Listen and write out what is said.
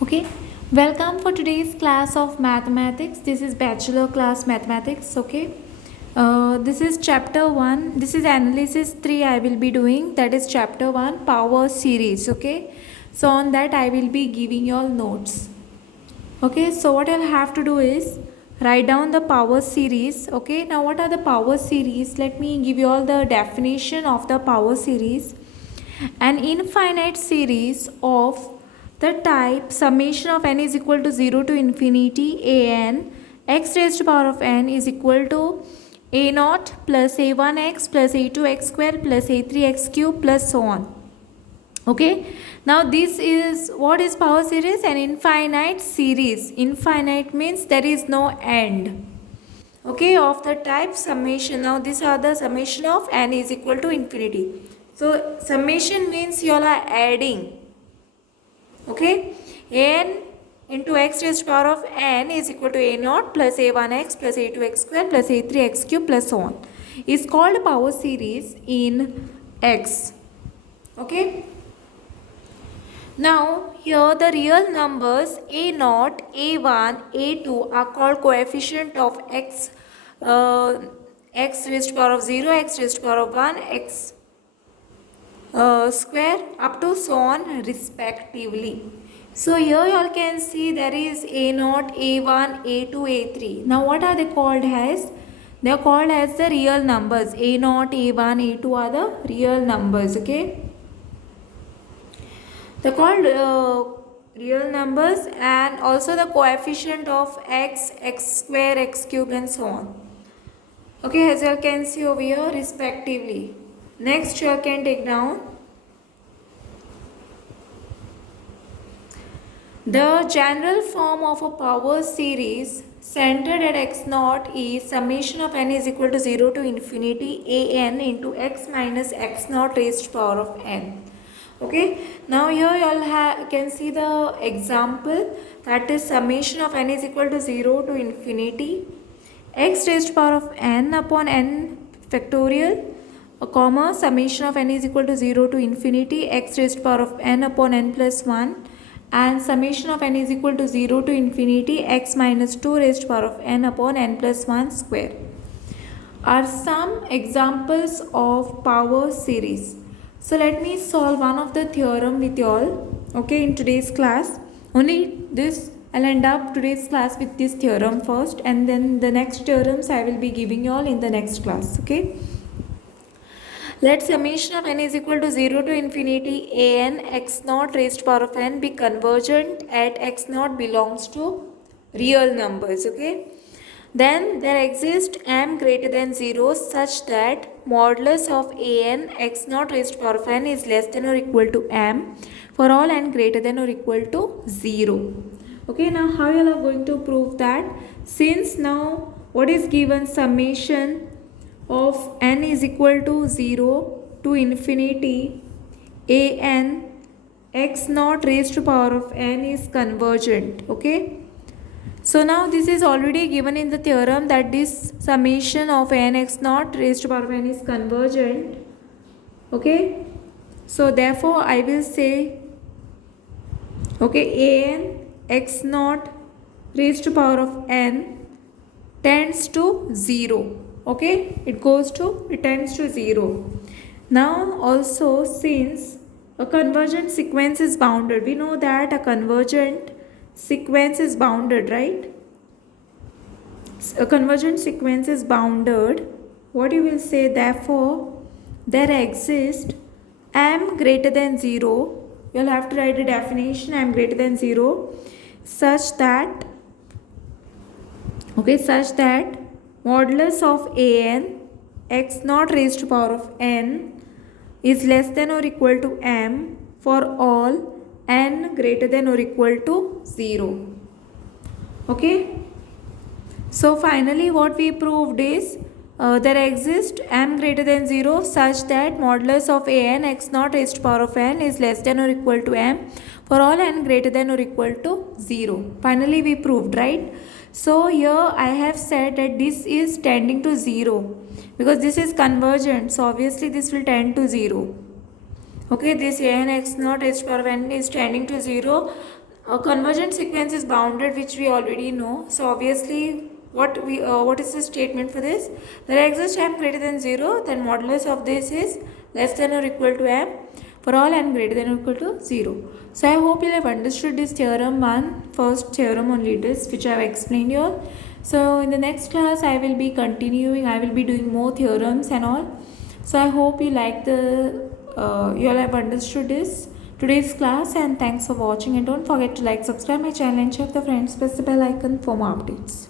Okay, welcome for today's class of mathematics. This is bachelor class mathematics. Okay, this is chapter 1. This is analysis 3 I will be doing. That is chapter 1 power series. Okay, so on that I will be giving you all notes. Okay, so what I'll have to do is write down the power series. Okay, now what are the power series? Let me give you all the definition of the power series. An infinite series of the type summation of n is equal to 0 to infinity a n x raised to power of n is equal to a naught plus a1x plus a2x square plus a3x cube plus so on. Okay, now this is what is power series? An infinite series. Infinite means there is no end. Okay, of the type summation. Now these are the summation of n is equal to infinity. So summation means you all are adding. Okay, n into x raised to power of n is equal to a naught plus a1x plus a2x square plus a3x cube plus so on is called power series in x. Okay, now here the real numbers a naught, a1, a2 are called coefficient of x, x raised to power of 0, x raised to power of 1, x square up to so on respectively. So here you all can see there is a naught, a1, a2, a3. Now what are they called as? They are called as the real numbers. A naught, a1, a2 are the real numbers. Okay, they are called real numbers, and also the coefficient of x, x square, x cube and so on. Okay, as you all can see over here respectively. Next you all can take down the general form of a power series centered at x naught is summation of n is equal to 0 to infinity a n into x minus x naught raised to power of n. Okay, now here you all can see the example, that is summation of n is equal to 0 to infinity x raised to power of n upon n factorial, a comma summation of n is equal to 0 to infinity x raised to power of n upon n plus 1 and summation of n is equal to 0 to infinity x minus 2 raised to power of n upon n plus 1 square are some examples of power series. So let me solve one of the theorem with you all. Okay, in today's class only this I'll end up today's class with this theorem first, and then the next theorems I will be giving you all in the next class. Okay, let summation of n is equal to 0 to infinity a n x naught raised to power of n be convergent at x naught belongs to real numbers. Okay, then there exists m greater than 0 such that modulus of a n x naught raised to power of n is less than or equal to m for all n greater than or equal to 0. Okay, now how you all are going to prove that? Since now what is given, summation of n is equal to 0 to infinity a n x naught raised to power of n is convergent. Okay, so now this is already given in the theorem that this summation of n x naught raised to power of n is convergent. Okay, so therefore I will say, okay, a n x naught raised to power of n tends to 0. Okay, it tends to 0. Now also, since a convergent sequence is bounded, we know that a convergent sequence is bounded, right? A convergent sequence is bounded. What you will say, therefore there exists m greater than 0. You'll have to write a definition, m greater than 0, such that, okay, such that modulus of a n x naught raised to power of n is less than or equal to m for all n greater than or equal to 0. Okay, so finally what we proved is there exists m greater than 0 such that modulus of a n x naught raised to power of n is less than or equal to m for all n greater than or equal to 0. Finally we proved, right? So here I have said that this is tending to 0 because this is convergent, so obviously this will tend to 0. Okay, this a n x naught raised to power of n is tending to 0 A convergent sequence is bounded, which we already know. So obviously, what is the statement for this? There exists m greater than 0, then modulus of this is less than or equal to m for all n greater than or equal to 0. So I hope you have understood this theorem 1, first theorem on this, which I have explained here. So in the next class I will be continuing, I will be doing more theorems and all. So I hope you like the you all have understood this today's class, and thanks for watching, and don't forget to like, subscribe my channel and check the friends, press the bell icon for more updates.